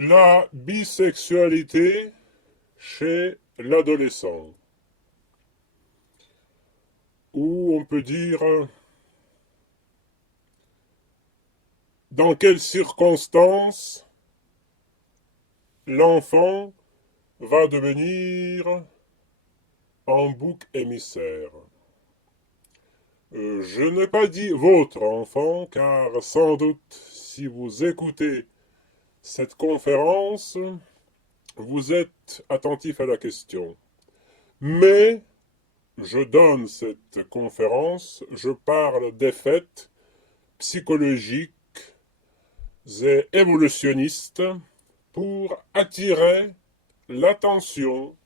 La bisexualité chez l'adolescent, ou on peut dire dans quelles circonstances l'enfant va devenir un bouc émissaire. Je n'ai pas dit votre enfant, car sans doute, si vous écoutez cette conférence, vous êtes attentif à la question. Mais je donne cette conférence, je parle des faits psychologiques et évolutionnistes pour attirer l'attention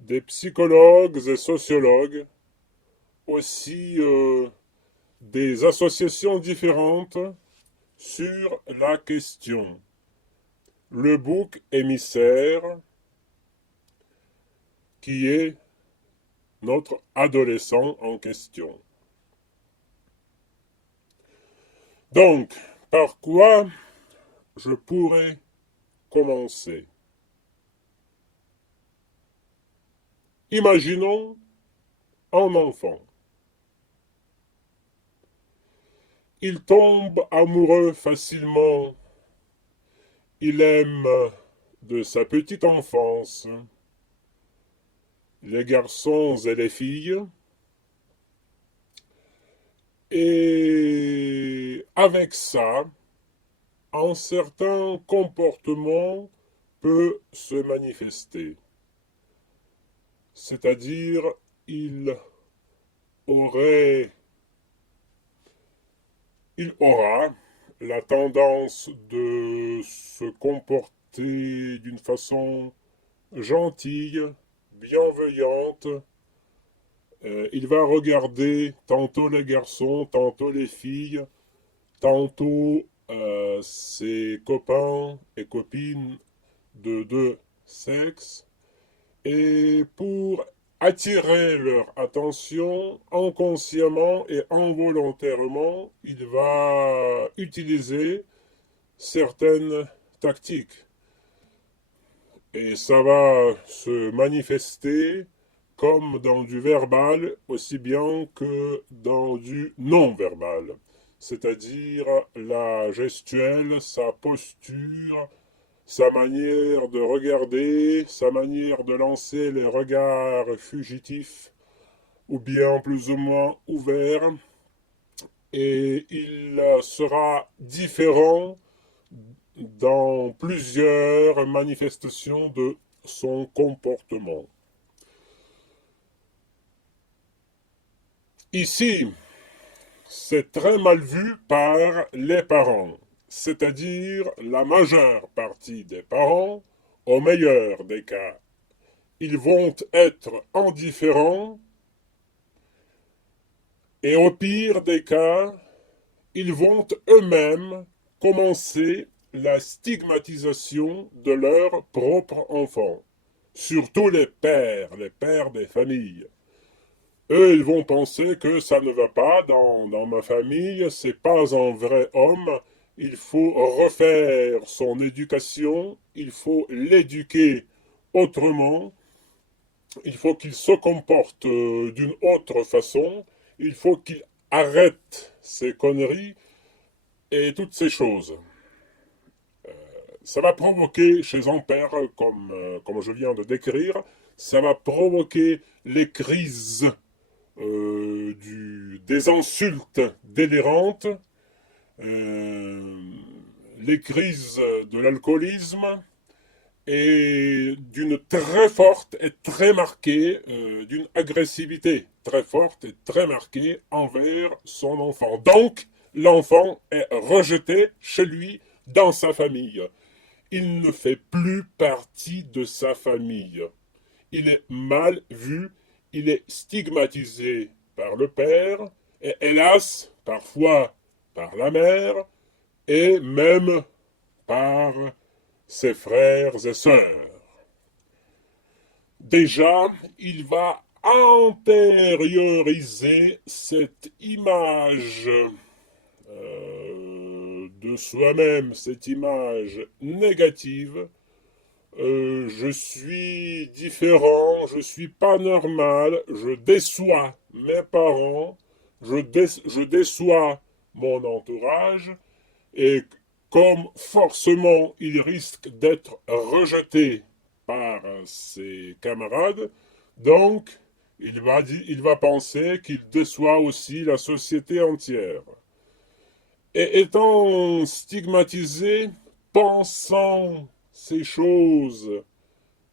des psychologues et sociologues, aussi des associations différentes sur la question. Le bouc émissaire qui est notre adolescent en question. Donc, par quoi je pourrais commencer? Imaginons un enfant. Il tombe amoureux facilement. Il aime de sa petite enfance les garçons et les filles. Et avec ça, un certain comportement peut se manifester. C'est-à-dire, aurait, il aura la tendance de se comporter d'une façon gentille, bienveillante. Il va regarder tantôt les garçons, tantôt les filles, tantôt ses copains et copines de deux sexes, et pour attirer leur attention, inconsciemment et involontairement, il va utiliser certaines tactiques. Et ça va se manifester comme dans du verbal aussi bien que dans du non-verbal. C'est-à-dire la gestuelle, sa posture, sa manière de regarder, sa manière de lancer les regards fugitifs ou bien plus ou moins ouverts. Et il sera différent dans plusieurs manifestations de son comportement. Ici, c'est très mal vu par les parents, c'est-à-dire la majeure partie des parents, au meilleur des cas. Ils vont être indifférents et au pire des cas, ils vont eux-mêmes commencer la stigmatisation de leur propre enfant. Surtout les pères des familles. Eux, ils vont penser que ça ne va pas dans ma famille, c'est pas un vrai homme, il faut refaire son éducation, il faut l'éduquer autrement, il faut qu'il se comporte d'une autre façon, il faut qu'il arrête ses conneries et toutes ces choses. Ça va provoquer chez un père, comme je viens de décrire, ça va provoquer les crises des insultes délirantes, euh, les crises de l'alcoolisme et d'une très forte et très marquée, d'une agressivité très forte et très marquée envers son enfant. Donc, l'enfant est rejeté chez lui, dans sa famille. Il ne fait plus partie de sa famille. Il est mal vu, il est stigmatisé par le père, et hélas, parfois par la mère, et même par ses frères et sœurs. Déjà, il va intérioriser cette image de soi-même cette image négative, je suis différent, je suis pas normal, je déçois mes parents, je déçois mon entourage, et comme forcément il risque d'être rejeté par ses camarades, donc il va penser qu'il déçoit aussi la société entière. Et étant stigmatisé, pensant ces choses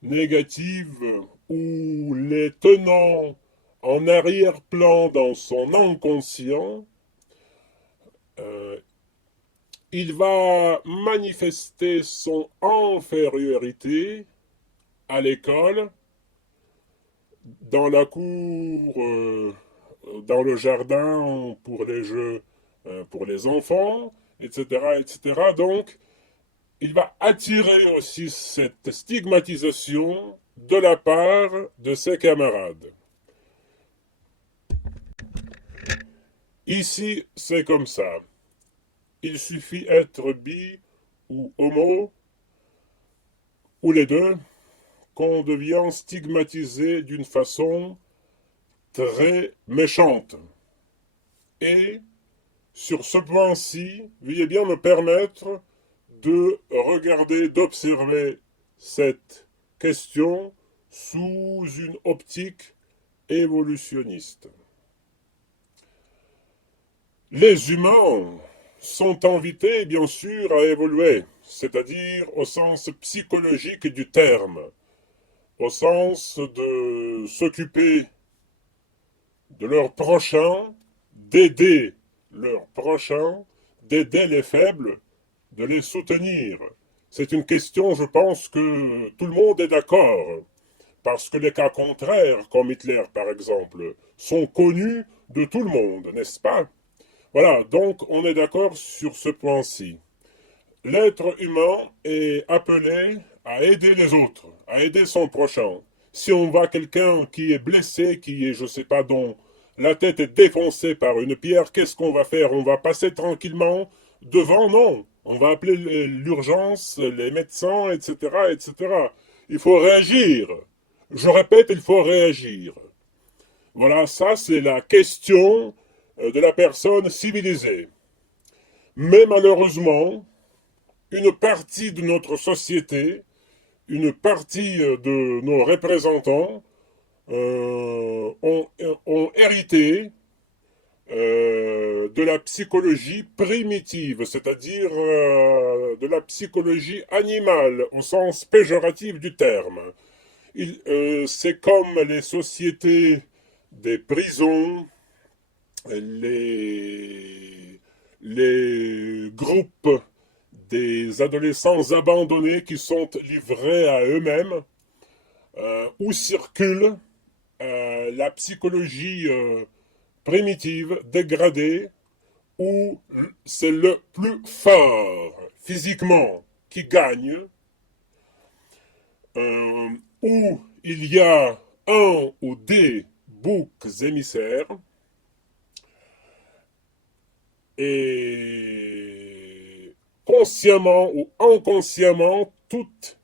négatives ou les tenant en arrière-plan dans son inconscient, euh, il va manifester son infériorité à l'école, dans la cour, dans le jardin pour les jeux, pour les enfants, etc., etc. Donc, il va attirer aussi cette stigmatisation de la part de ses camarades. Ici, c'est comme ça. Il suffit être bi ou homo, ou les deux, qu'on devient stigmatisé d'une façon très méchante. Et sur ce point-ci, veuillez bien me permettre de regarder, d'observer cette question sous une optique évolutionniste. Les humains sont invités, bien sûr, à évoluer, c'est-à-dire au sens psychologique du terme, au sens de s'occuper de leur prochain, d'aider leur prochain, d'aider les faibles, de les soutenir. C'est une question, je pense, que tout le monde est d'accord, parce que les cas contraires, comme Hitler par exemple, sont connus de tout le monde, n'est-ce pas? Voilà, donc on est d'accord sur ce point-ci. L'être humain est appelé à aider les autres, à aider son prochain. Si on voit quelqu'un qui est blessé, qui est, je sais pas, dont la tête est défoncée par une pierre, qu'est-ce qu'on va faire? On va passer tranquillement devant? Non. On va appeler l'urgence, les médecins, etc., etc. Il faut réagir. Je répète, il faut réagir. Voilà, ça c'est la question de la personne civilisée. Mais malheureusement, une partie de notre société, une partie de nos représentants ont hérité de la psychologie primitive, c'est-à-dire de la psychologie animale au sens péjoratif du terme. C'est comme les sociétés des prisons, les groupes des adolescents abandonnés qui sont livrés à eux-mêmes, où circule la psychologie primitive, dégradée, où c'est le plus fort physiquement qui gagne, où il y a un ou des boucs émissaires, et consciemment ou inconsciemment, toute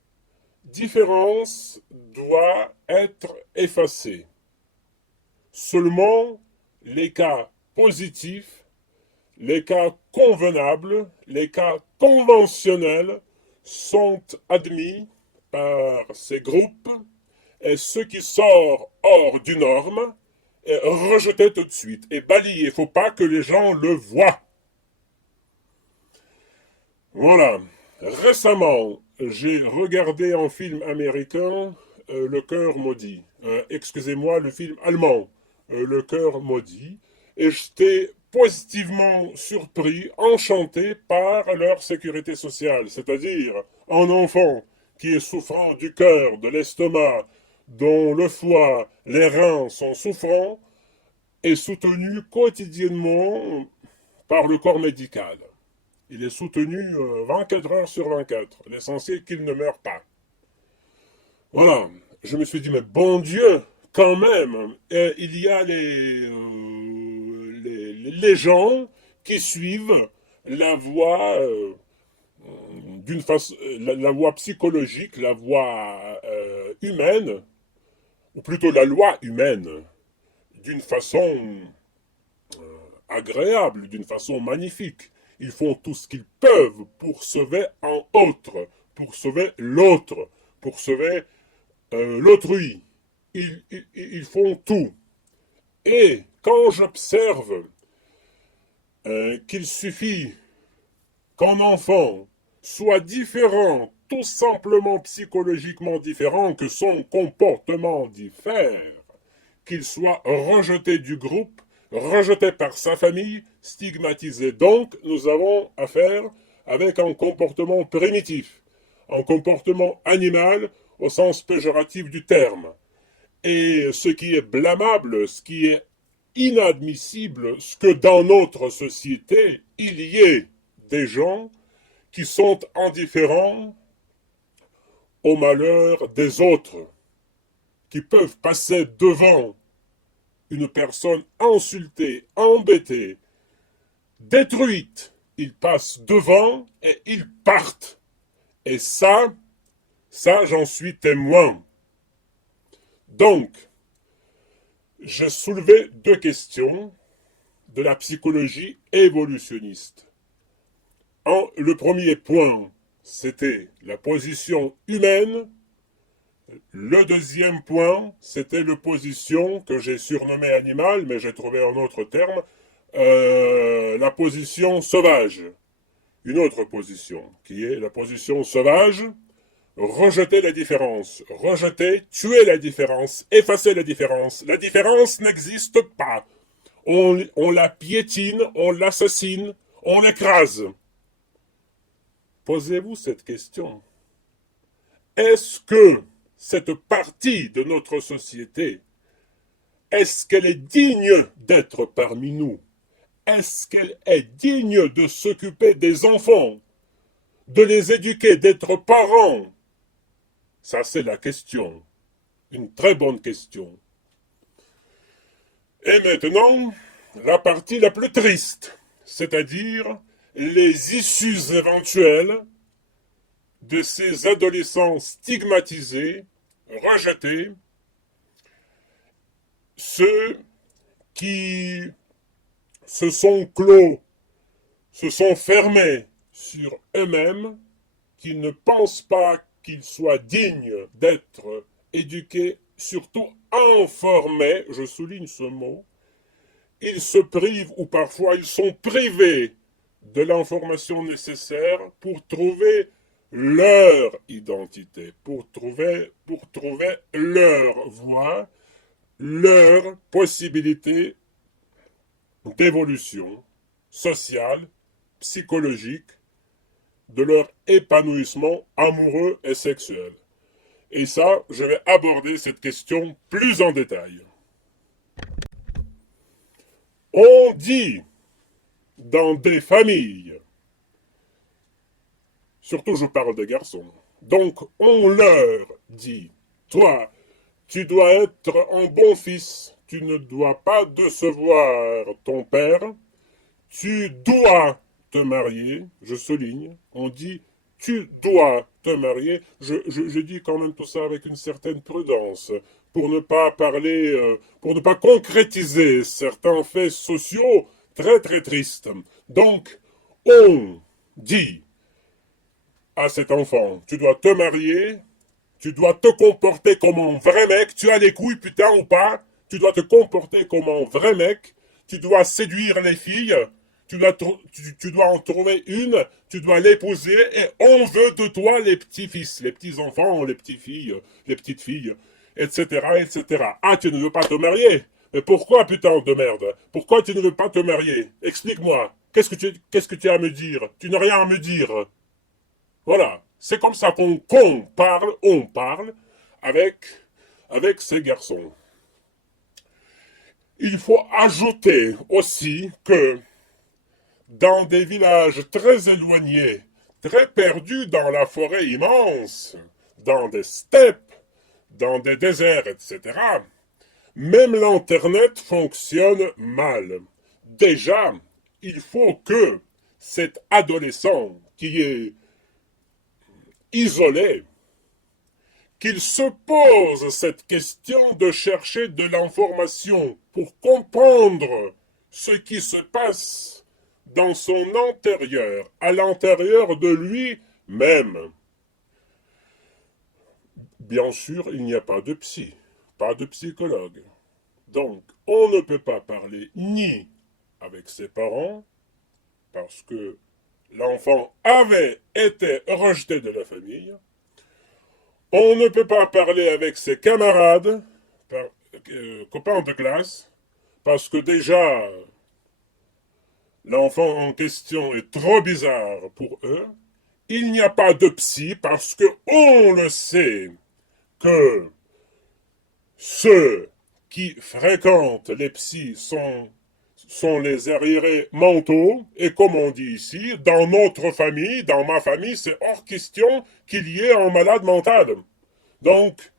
différence doit être effacée. Seulement les cas positifs, les cas convenables, les cas conventionnels sont admis par ces groupes, et ce qui sort hors du norme est rejeté tout de suite et balayé. Il ne faut pas que les gens le voient. Voilà. Récemment, j'ai regardé un film américain, Le cœur maudit. Excusez-moi, le film allemand, Le cœur maudit. Et j'étais positivement surpris, enchanté par leur sécurité sociale. C'est-à-dire un enfant qui est souffrant du cœur, de l'estomac, dont le foie, les reins sont souffrants, est soutenu quotidiennement par le corps médical. Il est soutenu 24 heures sur 24. L'essentiel qu'il ne meure pas. Voilà. Je me suis dit, mais bon Dieu, quand même, il y a les gens qui suivent la voie la voie psychologique, la voie humaine, ou plutôt la loi humaine, d'une façon agréable, d'une façon magnifique. Ils font tout ce qu'ils peuvent pour sauver un autre, pour sauver l'autre, pour sauver l'autrui. Ils font tout. Et quand j'observe qu'il suffit qu'un enfant soit différent, tout simplement psychologiquement différent, que son comportement diffère, qu'il soit rejeté du groupe, rejeté par sa famille, stigmatisé. Donc, nous avons affaire avec un comportement primitif, un comportement animal au sens péjoratif du terme. Et ce qui est blâmable, ce qui est inadmissible, ce que dans notre société, il y ait des gens qui sont indifférents au malheur des autres, qui peuvent passer devant une personne insultée, embêtée, détruite. Ils passent devant et ils partent. Et ça, j'en suis témoin. Donc, j'ai soulevé deux questions de la psychologie évolutionniste. Le premier point, c'était la position humaine. Le deuxième point, c'était la position que j'ai surnommée animale, mais j'ai trouvé un autre terme, la position sauvage. Une autre position, qui est la position sauvage, rejeter la différence, rejeter, tuer la différence, effacer la différence. La différence n'existe pas. On la piétine, on l'assassine, on l'écrase. Posez-vous cette question. Est-ce que cette partie de notre société, est-ce qu'elle est digne d'être parmi nous? Est-ce qu'elle est digne de s'occuper des enfants, de les éduquer, d'être parents? Ça, c'est la question. Une très bonne question. Et maintenant, la partie la plus triste, c'est-à-dire les issues éventuelles de ces adolescents stigmatisés, rejetés, ceux qui se sont clos, se sont fermés sur eux-mêmes, qui ne pensent pas qu'ils soient dignes d'être éduqués, surtout informés, je souligne ce mot. Ils se privent ou parfois ils sont privés de l'information nécessaire pour trouver leur identité, pour trouver leur voie, leur possibilité d'évolution sociale, psychologique, de leur épanouissement amoureux et sexuel. Et ça, je vais aborder cette question plus en détail. On dit dans des familles, surtout je parle des garçons, donc on leur dit, toi, tu dois être un bon fils, tu ne dois pas décevoir ton père, tu dois te marier, je souligne, on dit tu dois te marier, je dis quand même tout ça avec une certaine prudence, pour ne pas parler, pour ne pas concrétiser certains faits sociaux très très tristes. Donc, on dit à cet enfant, tu dois te marier, tu dois te comporter comme un vrai mec, tu as les couilles putain ou pas, tu dois te comporter comme un vrai mec, tu dois séduire les filles, tu dois en trouver une, tu dois l'épouser et on veut de toi les petits-fils, les petits-enfants, les petites-filles, etc., etc. Ah, tu ne veux pas te marier? Mais pourquoi, putain de merde? Pourquoi tu ne veux pas te marier? Explique-moi. Qu'est-ce que tu as à me dire? Tu n'as rien à me dire. Voilà. C'est comme ça qu'on parle avec ces garçons. Il faut ajouter aussi que dans des villages très éloignés, très perdus dans la forêt immense, dans des steppes, dans des déserts, etc., même l'Internet fonctionne mal. Déjà, il faut que cet adolescent qui est isolé, qu'il se pose cette question de chercher de l'information pour comprendre ce qui se passe dans son antérieur, à l'intérieur de lui-même. Bien sûr, il n'y a pas de psy, pas de psychologue. Donc, on ne peut pas parler ni avec ses parents, parce que l'enfant avait été rejeté de la famille. On ne peut pas parler avec ses camarades, copains de classe, parce que déjà, l'enfant en question est trop bizarre pour eux. Il n'y a pas de psy parce que on le sait que ceux qui fréquentent les psys sont les arriérés mentaux, et comme on dit ici, dans notre famille, dans ma famille, c'est hors question qu'il y ait un malade mental. Donc,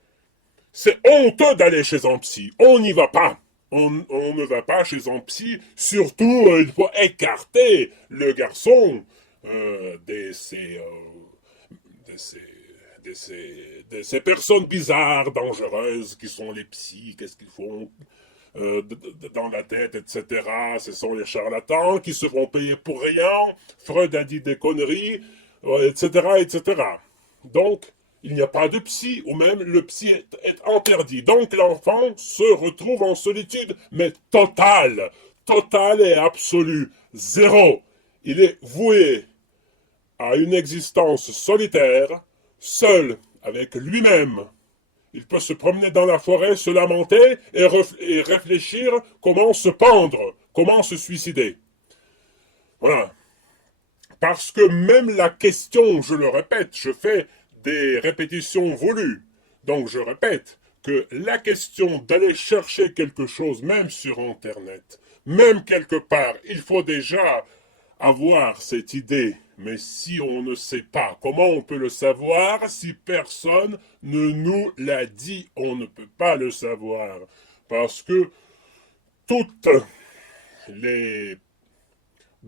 c'est honteux d'aller chez un psy. On n'y va pas. On ne va pas chez un psy. Surtout, il faut écarter le garçon de ces personnes bizarres, dangereuses, qui sont les psys, qu'est-ce qu'ils font dans la tête, etc. Ce sont les charlatans qui se font payer pour rien. Freud a dit des conneries, etc., etc. Donc, il n'y a pas de psy, ou même le psy est interdit. Donc, l'enfant se retrouve en solitude, mais totale, totale et absolue, zéro. Il est voué à une existence solitaire, seul avec lui-même. Il peut se promener dans la forêt, se lamenter et réfléchir comment se pendre, comment se suicider. Voilà. Parce que même la question, je le répète, je fais des répétitions voulues. Donc je répète que la question d'aller chercher quelque chose, même sur Internet, même quelque part, il faut déjà avoir cette idée. Mais si on ne sait pas, comment on peut le savoir si personne ne nous l'a dit? On ne peut pas le savoir. Parce que toutes les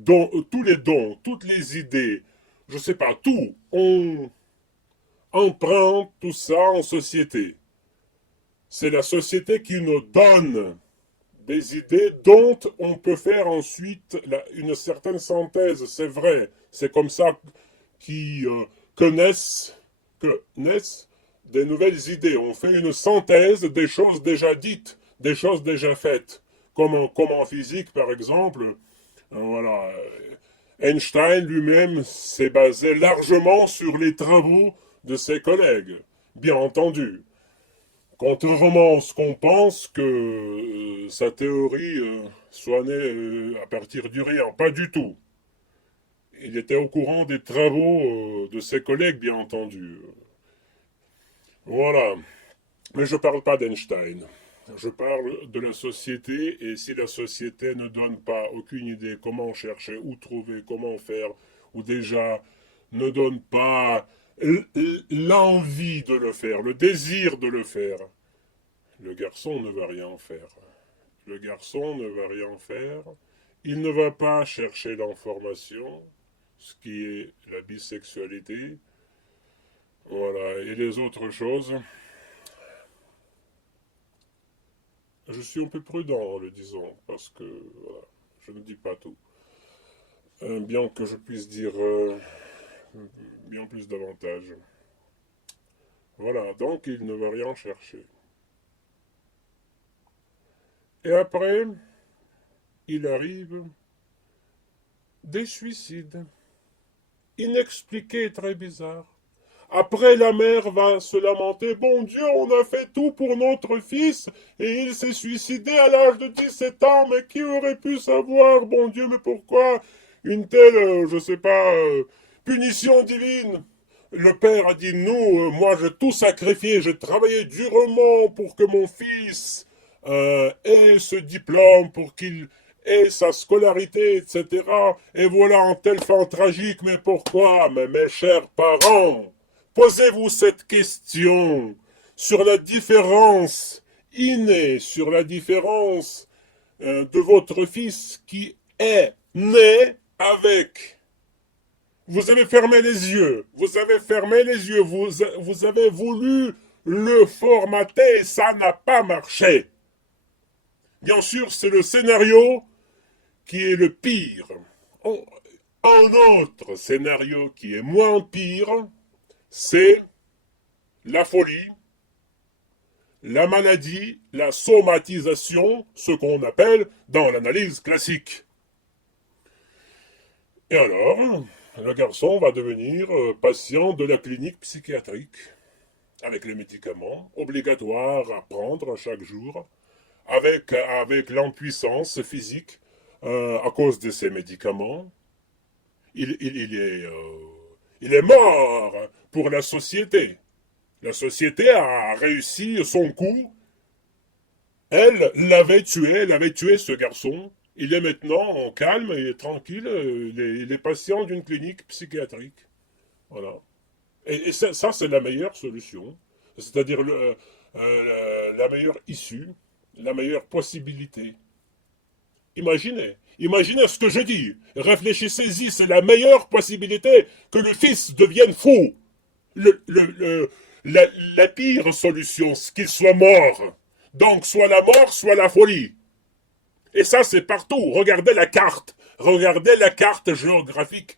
tous les dons, toutes les idées, je sais pas, tout, on emprunte tout ça en société. C'est la société qui nous donne des idées dont on peut faire ensuite une certaine synthèse, c'est vrai. C'est comme ça que naissent des nouvelles idées. On fait une synthèse des choses déjà dites, des choses déjà faites. Comme en physique, par exemple, voilà. Einstein lui-même s'est basé largement sur les travaux de ses collègues, bien entendu. Contrairement à ce qu'on pense que sa théorie soit née à partir du rien, pas du tout. Il était au courant des travaux de ses collègues, bien entendu. Voilà. Mais je ne parle pas d'Einstein. Je parle de la société, et si la société ne donne pas aucune idée comment chercher, où trouver, comment faire, ou déjà ne donne pas l'envie de le faire, le désir de le faire, le garçon ne va rien faire. Le garçon ne va rien faire. Il ne va pas chercher l'information, ce qui est la bisexualité. Voilà. Et les autres choses. Je suis un peu prudent en le disant, parce que voilà, je ne dis pas tout. Bien que je puisse dire bien plus davantage. Voilà, donc il ne va rien chercher. Et après, il arrive des suicides. Inexpliqués, très bizarres. Après, la mère va se lamenter. Bon Dieu, on a fait tout pour notre fils et il s'est suicidé à l'âge de 17 ans. Mais qui aurait pu savoir, bon Dieu, mais pourquoi une telle, je sais pas, punition divine? Le père a dit non, moi j'ai tout sacrifié, j'ai travaillé durement pour que mon fils ait ce diplôme, pour qu'il ait sa scolarité, etc. Et voilà un tel fin tragique. Mais pourquoi? Mais mes chers parents, posez-vous cette question sur la différence innée, sur la différence de votre fils qui est né avec Vous avez fermé les yeux. Vous avez fermé les yeux. Vous avez voulu le formater. Ça n'a pas marché. Bien sûr, c'est le scénario qui est le pire. Un autre scénario qui est moins pire, c'est la folie, la maladie, la somatisation, ce qu'on appelle dans l'analyse classique. Et alors, le garçon va devenir patient de la clinique psychiatrique, avec les médicaments obligatoires à prendre chaque jour, avec l'impuissance physique à cause de ces médicaments. Il est mort pour la société. La société a réussi son coup. Elle l'avait tué ce garçon. Il est maintenant calme, il est tranquille, il est patient d'une clinique psychiatrique. Voilà. Et ça c'est la meilleure solution. C'est-à-dire la meilleure issue, la meilleure possibilité. Imaginez ce que je dis. Réfléchissez-y, c'est la meilleure possibilité que le fils devienne fou. La pire solution, c'est qu'il soit mort. Donc, soit la mort, soit la folie. Et ça, c'est partout. Regardez la carte géographique.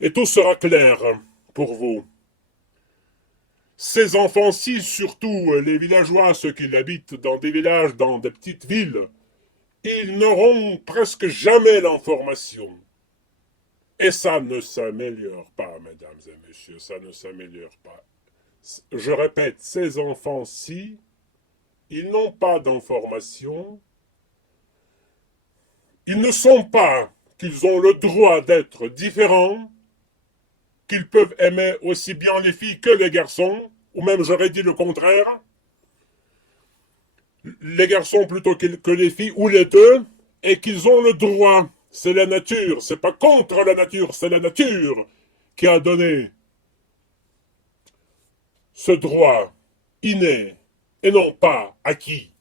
Et tout sera clair pour vous. Ces enfants-ci, surtout les villageois, ceux qui habitent dans des villages, dans des petites villes, ils n'auront presque jamais l'information. Et ça ne s'améliore pas, mesdames et messieurs, ça ne s'améliore pas. Je répète, ces enfants-ci, ils n'ont pas d'information. Ils ne sont pas qu'ils ont le droit d'être différents, qu'ils peuvent aimer aussi bien les filles que les garçons, ou même j'aurais dit le contraire. Les garçons plutôt que les filles, ou les deux, et qu'ils ont le droit. C'est la nature, c'est pas contre la nature, c'est la nature qui a donné ce droit inné, et non pas acquis.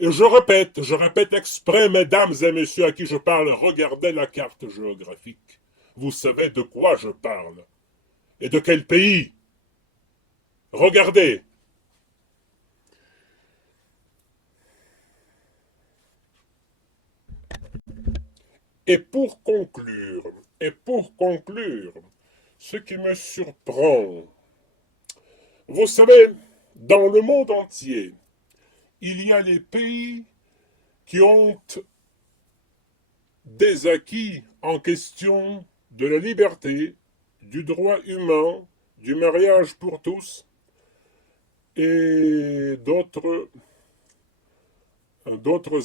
Et je répète exprès, mesdames et messieurs à qui je parle, regardez la carte géographique. Vous savez de quoi je parle. Et de quel pays. Regardez. Et pour conclure, ce qui me surprend, vous savez, dans le monde entier, il y a les pays qui ont des acquis en question de la liberté, du droit humain, du mariage pour tous et d'autres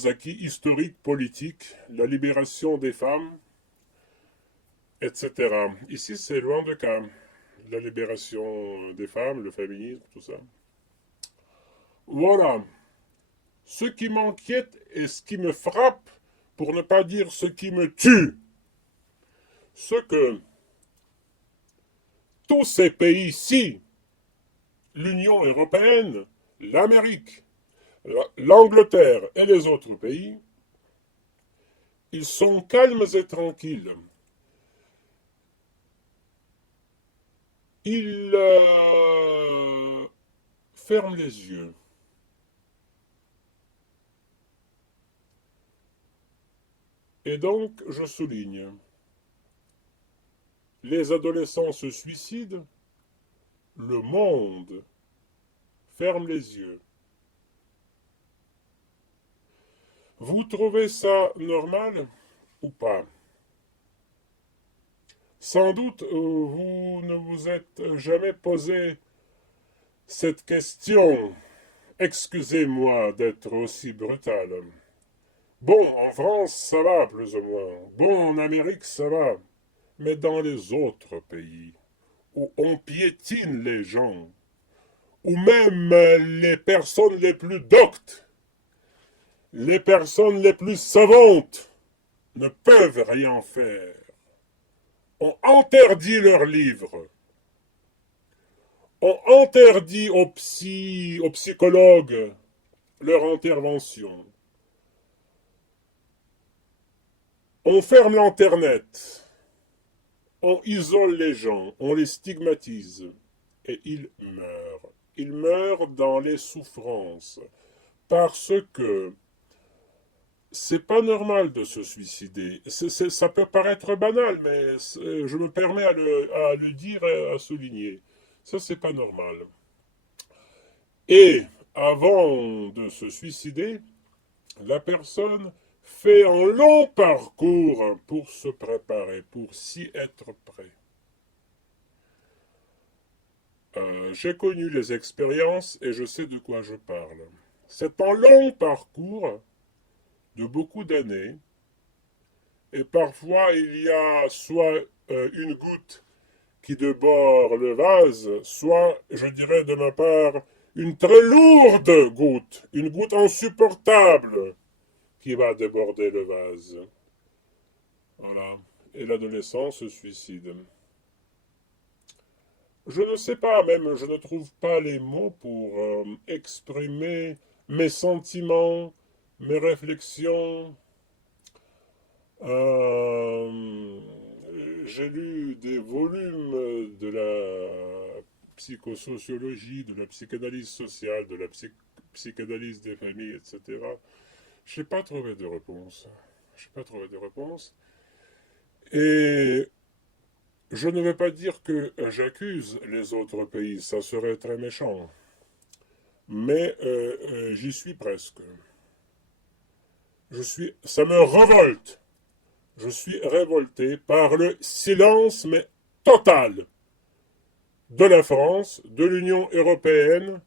acquis historiques, politiques, la libération des femmes, etc. Ici, c'est loin de cas. La libération des femmes, le féminisme, tout ça. Voilà. Ce qui m'inquiète et ce qui me frappe, pour ne pas dire ce qui me tue, ce que tous ces pays-ci, l'Union européenne, l'Amérique, l'Angleterre et les autres pays, ils sont calmes et tranquilles. Ils ferment les yeux. Et donc, je souligne, les adolescents se suicident, le monde ferme les yeux. Vous trouvez ça normal ou pas? Sans doute, vous ne vous êtes jamais posé cette question. Excusez-moi d'être aussi brutal. Bon, en France, ça va plus ou moins. Bon, en Amérique, ça va. Mais dans les autres pays, où on piétine les gens, où même les personnes les plus doctes, les personnes les plus savantes ne peuvent rien faire. On interdit leurs livres. On interdit aux psychologues leur intervention. On ferme l'Internet. on isole les gens, on les stigmatise, et ils meurent. Ils meurent dans les souffrances, parce que c'est pas normal de se suicider. Ça peut paraître banal, mais je me permets à le dire et à souligner. Ça, c'est pas normal. Et avant de se suicider, la personne fait un long parcours pour se préparer, pour s'y être prêt. J'ai connu les expériences et je sais de quoi je parle. C'est un long parcours de beaucoup d'années et parfois il y a soit une goutte qui déborde le vase, soit, je dirais de ma part, une très lourde goutte, une goutte insupportable qui va déborder le vase. Voilà. Et l'adolescent se suicide. Je ne sais pas, même je ne trouve pas les mots pour exprimer mes sentiments, mes réflexions. Euh, j'ai lu des volumes de la psychosociologie, de la psychanalyse sociale, de la psychanalyse des familles, etc. Je n'ai pas trouvé de réponse. Je n'ai pas trouvé de réponse. Et je ne vais pas dire que j'accuse les autres pays, ça serait très méchant. Mais j'y suis presque. Ça me révolte. Je suis révolté par le silence, mais total, de la France, de l'Union européenne,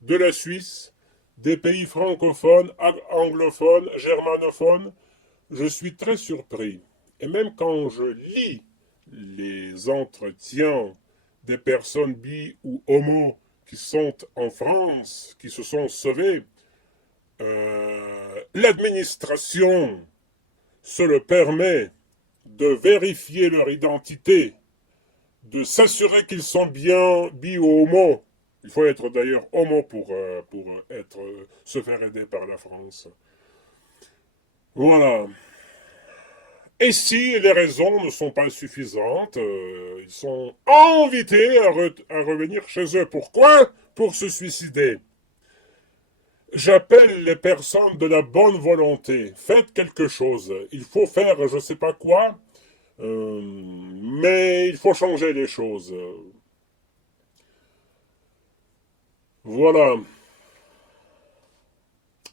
de la Suisse, des pays francophones, anglophones, germanophones. Je suis très surpris. Et même quand je lis les entretiens des personnes bi ou homo qui sont en France, qui se sont sauvées, l'administration se le permet de vérifier leur identité, de s'assurer qu'ils sont bien bi ou homo. Il faut être d'ailleurs homo pour se faire aider par la France. Voilà. Et si les raisons ne sont pas suffisantes, ils sont invités à revenir chez eux. Pourquoi? Pour se suicider. J'appelle les personnes de la bonne volonté. Faites quelque chose. Il faut faire je ne sais pas quoi, mais il faut changer les choses. Voilà.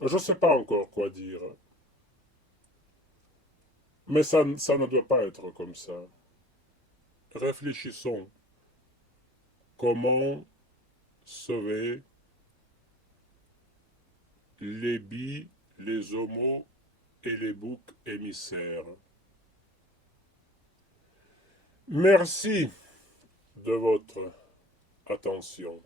Je ne sais pas encore quoi dire. Mais ça ne doit pas être comme ça. Réfléchissons. Comment sauver les bi, les homos et les boucs émissaires. Merci de votre attention.